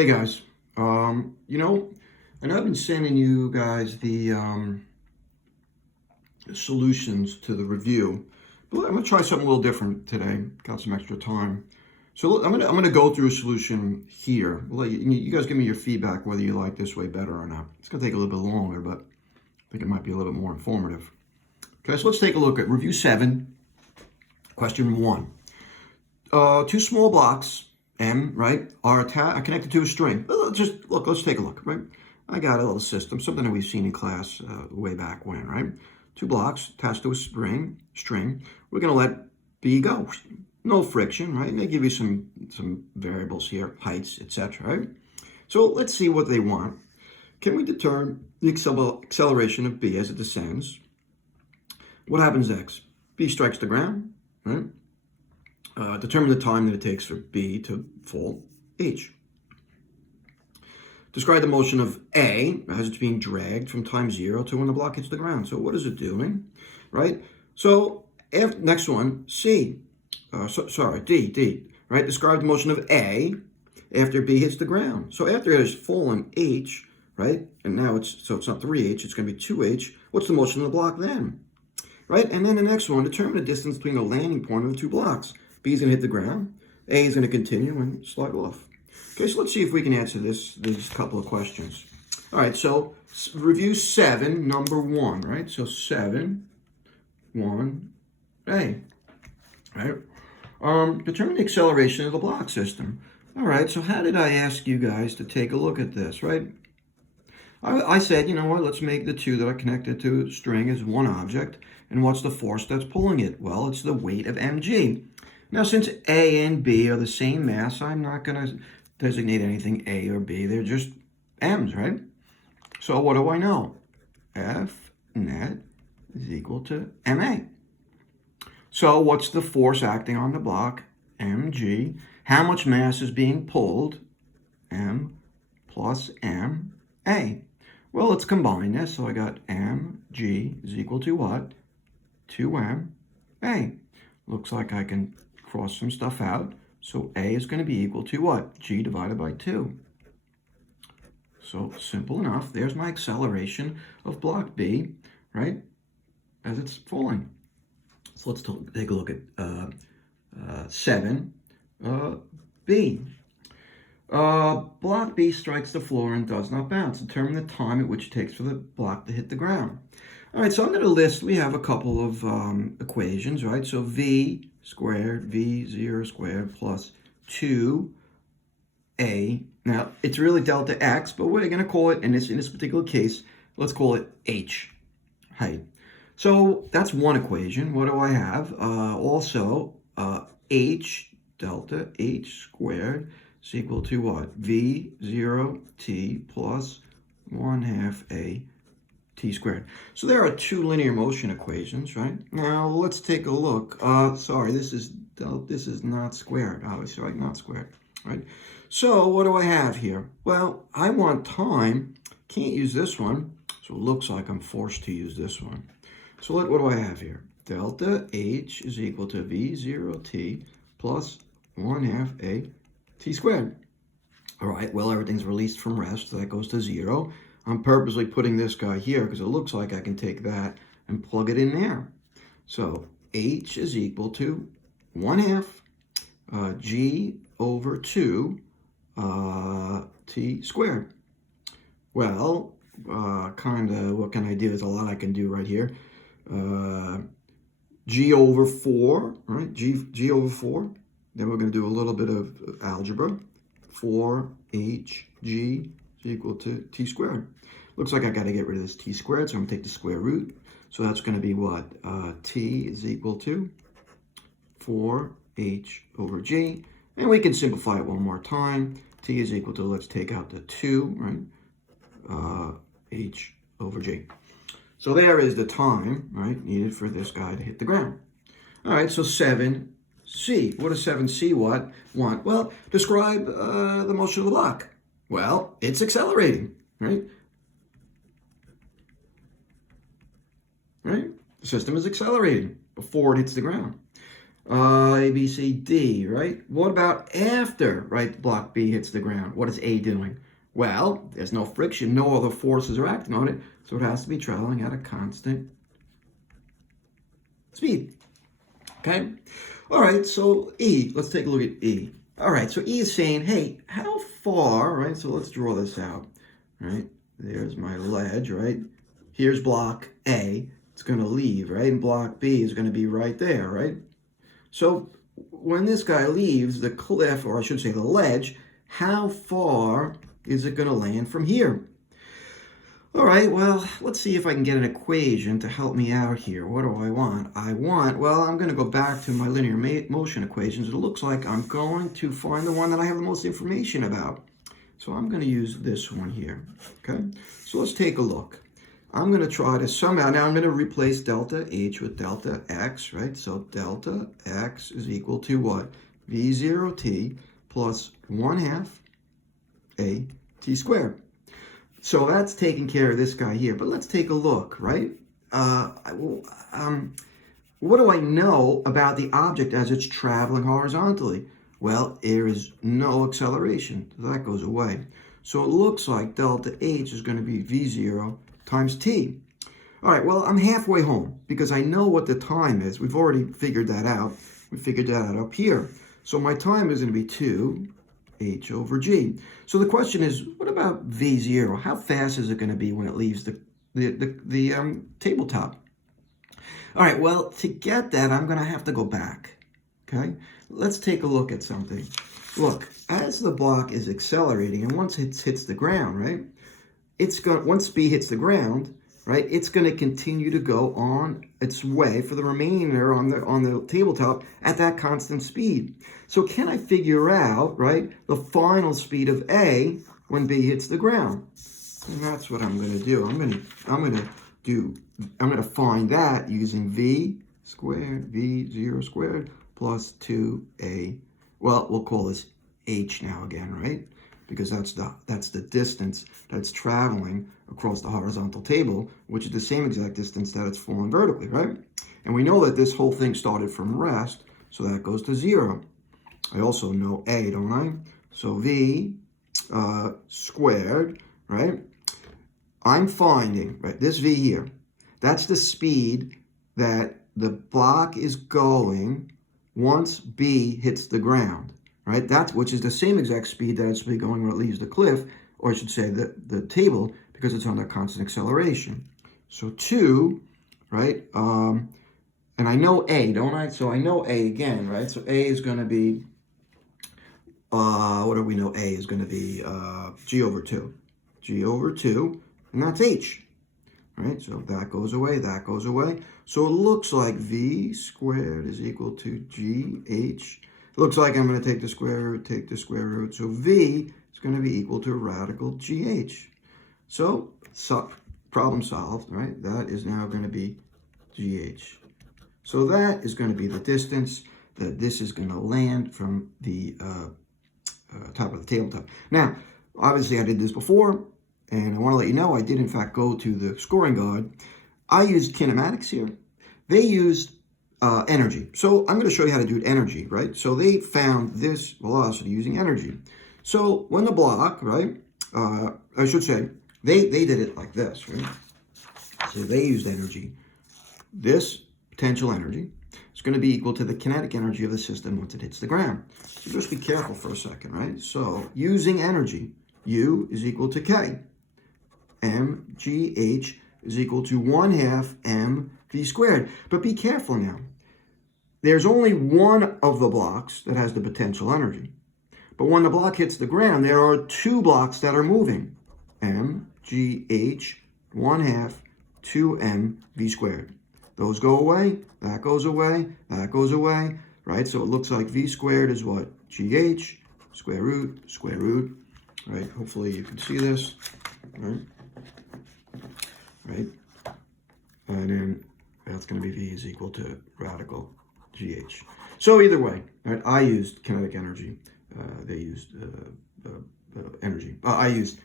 Hey guys, and I've been sending you guys the solutions to the review, but I'm gonna try something a little different today. Got some extra time, so I'm gonna go through a solution here. You guys give me your feedback whether you like this way better or not. It's gonna take a little bit longer, but I think it might be a little bit more informative. Okay, so let's take a look at review 7, question 1. Two small blocks, M, right, are connected to a string. Let's take a look, right? I got a little system, something that we've seen in class way back when, right? Two blocks attached to a string. We're going to let B go. No friction, right? They give you some variables here, heights, etc., right? So let's see what they want. Can we determine the acceleration of B as it descends? What happens next? B strikes the ground, right? Determine the time that it takes for B to fall, H. Describe the motion of A as it's being dragged from time 0 to when the block hits the ground. So what is it doing, right? So next one, C. D, right? Describe the motion of A after B hits the ground. So after it has fallen H, right? And now it's not 3H, it's going to be 2H. What's the motion of the block then? Right? And then the next one, determine the distance between the landing point of the two blocks. B is going to hit the ground. A is going to continue and slide off. Okay, so let's see if we can answer these couple of questions. All right, so review 7, number 1, right? So 7, 1A, right? Determine the acceleration of the block system. All right, so how did I ask you guys to take a look at this, right? I said, you know what, let's make the two that are connected to a string as one object. And what's the force that's pulling it? Well, it's the weight of mg. Now, since A and B are the same mass, I'm not going to designate anything A or B. They're just m's, right? So what do I know? F net is equal to ma. So what's the force acting on the block? mg. How much mass is being pulled? M plus ma. Well, let's combine this. So I got mg is equal to what? 2ma. Looks like I can cross some stuff out. So A is going to be equal to what? G divided by 2. So simple enough. There's my acceleration of block B, right, as it's falling. So let's take a look at 7, B. Block B strikes the floor and does not bounce. Determine the time at which it takes for the block to hit the ground. All right, so I'm going to list, we have a couple of equations, right? So V squared, V0 squared plus 2A. Now, it's really delta X, but we're going to call it, in this particular case, let's call it H, height. So that's one equation. What do I have? Also, H, delta H squared is equal to what? V0t plus 1/2 A t squared. So there are two linear motion equations, right? Now let's take a look. Sorry, this is not squared, obviously, right? Not squared, right? So what do I have here? Well, I want time. Can't use this one, so it looks like I'm forced to use this one. So what do I have here? Delta H is equal to V0t plus 1/2 A t squared. All right, well, everything's released from rest, so that goes to 0. I'm purposely putting this guy here because it looks like I can take that and plug it in there. So H is equal to 1/2 G over 2 t squared. Well, kind of what can I do? There's a lot I can do right here. G over 4, right? G over 4. Then we're going to do a little bit of algebra. 4hg is equal to t squared. Looks like I got to get rid of this t squared, so I'm going to take the square root. So that's going to be what? T is equal to 4h over g. And we can simplify it one more time. T is equal to, let's take out the 2, right? H over g. So there is the time, right, needed for this guy to hit the ground. All right, so 7C. What does 7C want? Well, describe the motion of the block. Well, it's accelerating, right? Right? The system is accelerating before it hits the ground. A, B, C, D, right? What about after, right, block B hits the ground? What is A doing? Well, there's no friction, no other forces are acting on it, so it has to be traveling at a constant speed, okay? All right, so E, let's take a look at E. All right, so E is saying, hey, how far, right? So let's draw this out, right? There's my ledge, right? Here's block A. It's going to leave, right? And block B is going to be right there, right? So when this guy leaves the cliff, or I should say the ledge, how far is it going to land from here? All right, well, let's see if I can get an equation to help me out here. What do I want? Well, I'm going to go back to my linear motion equations. It looks like I'm going to find the one that I have the most information about. So I'm going to use this one here, okay? So let's take a look. I'm going to try to somehow, now I'm going to replace delta H with delta X, right? So delta X is equal to what? V0t plus 1/2 a t squared. So that's taking care of this guy here. But let's take a look, right? What do I know about the object as it's traveling horizontally? Well, there is no acceleration. So that goes away. So it looks like delta H is going to be V0 times t. All right, well, I'm halfway home because I know what the time is. We've already figured that out. We figured that out up here. So my time is going to be 2h over g. So the question is, what about v0? How fast is it going to be when it leaves the tabletop? All right, well, to get that, I'm going to have to go back, okay? Let's take a look at something. Look, as the block is accelerating, and once it hits the ground, right, once B hits the ground, right, it's going to continue to go on its way for the remainder on the tabletop at that constant speed. So can I figure out, right, the final speed of A when B hits the ground? And that's what I'm going to do. I'm going to find that using V squared, V0 squared plus 2A. Well, we'll call this H now again, right? Because that's the distance that's traveling across the horizontal table, which is the same exact distance that it's falling vertically, right? And we know that this whole thing started from rest, so that goes to 0. I also know A, don't I? So V squared, right? I'm finding, right, this V here, that's the speed that the block is going once B hits the ground. Right, which is the same exact speed that it's going when it leaves the cliff, or I should say the table, because it's under constant acceleration. So 2, right, and I know A, don't I? So I know A again, right? So A is going to be, what do we know A is going to be? G over 2. G over 2, and that's H. Right, so that goes away, that goes away. So it looks like V squared is equal to GH. Looks like I'm going to take the square root, take the square root. So V is going to be equal to radical GH. So problem solved, right? That is now going to be GH. So that is going to be the distance that this is going to land from the top of the tabletop. Now, obviously I did this before, and I want to let you know I did in fact go to the scoring guide. I used kinematics here. They used energy. So I'm going to show you how to do energy, right? So they found this velocity using energy. So when the block, right, I should say, they did it like this, right? So they used energy. This potential energy is going to be equal to the kinetic energy of the system once it hits the ground. So just be careful for a second, right? So using energy, U is equal to K. mgh is equal to 1/2 mv squared. But be careful now. There's only one of the blocks that has the potential energy. But when the block hits the ground, there are 2 blocks that are moving. mgh 1/2 2mv squared. Those go away, that goes away, that goes away, right? So it looks like v squared is what? gh, square root, right? Hopefully you can see this, right? Right? And then that's going to be v is equal to radical GH. So either way, right, I used kinetic energy. They used energy. I used,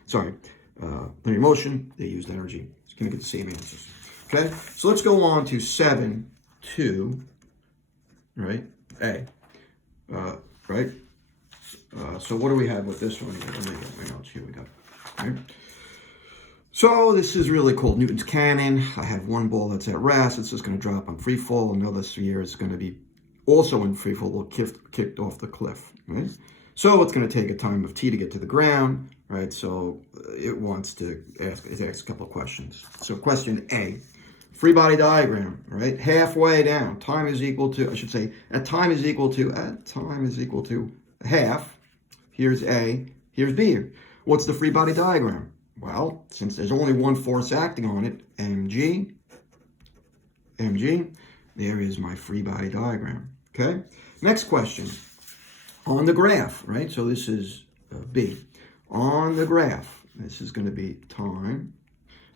linear motion. They used energy. It's going to get the same answers. Okay, so let's go on to 7, 2, right? A. Right? So what do we have with this one here? Let me get my notes. Here we go. Right? So this is really called Newton's cannon. I have one ball that's at rest. It's just going to drop on free fall. Another sphere is going to be also in free fall, kicked off the cliff. Right? So it's going to take a time of t to get to the ground. Right? So it wants to ask a couple of questions. So question A. Free body diagram, right? Halfway down, time is equal to, I should say, at time is equal to half. Here's A, here's B. What's the free body diagram? Well, since there's only one force acting on it, mg, there is my free body diagram, okay? Next question, on the graph, right? So this is B. On the graph, this is going to be time.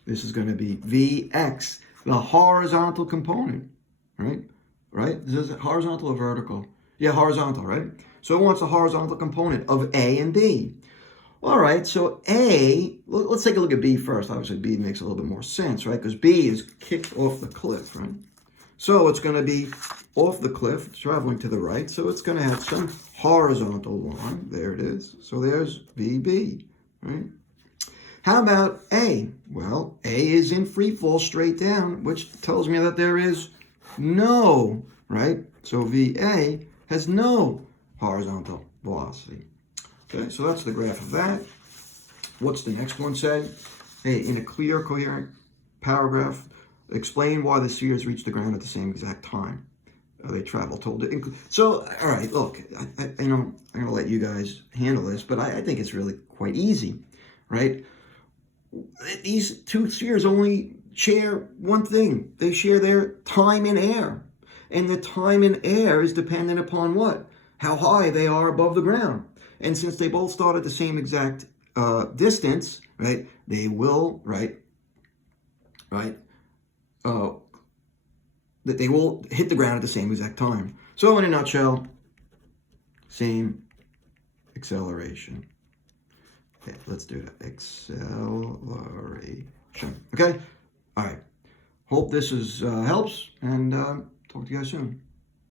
This is going to be Vx, the horizontal component, right? Right? Is it horizontal or vertical? Yeah, horizontal, right? So it wants a horizontal component of A and B. All right, so A, let's take a look at B first. Obviously, B makes a little bit more sense, right? Because B is kicked off the cliff, right? So it's going to be off the cliff, traveling to the right. So it's going to have some horizontal line. There it is. So there's VB, right? How about A? Well, A is in free fall straight down, which tells me that there is no, right? So VA has no horizontal velocity. Okay, so that's the graph of that. What's the next one say? Hey, in a clear, coherent paragraph, explain why the spheres reach the ground at the same exact time. They travel told it. So, all right, look, I know I'm going to let you guys handle this, but I think it's really quite easy, right? These two spheres only share one thing. They share their time in air. And the time in air is dependent upon what? How high they are above the ground. And since they both start at the same exact distance, right, they will, that they will hit the ground at the same exact time. So in a nutshell, same acceleration. Okay, let's do that. Acceleration. Okay? All right. Hope this helps, and talk to you guys soon.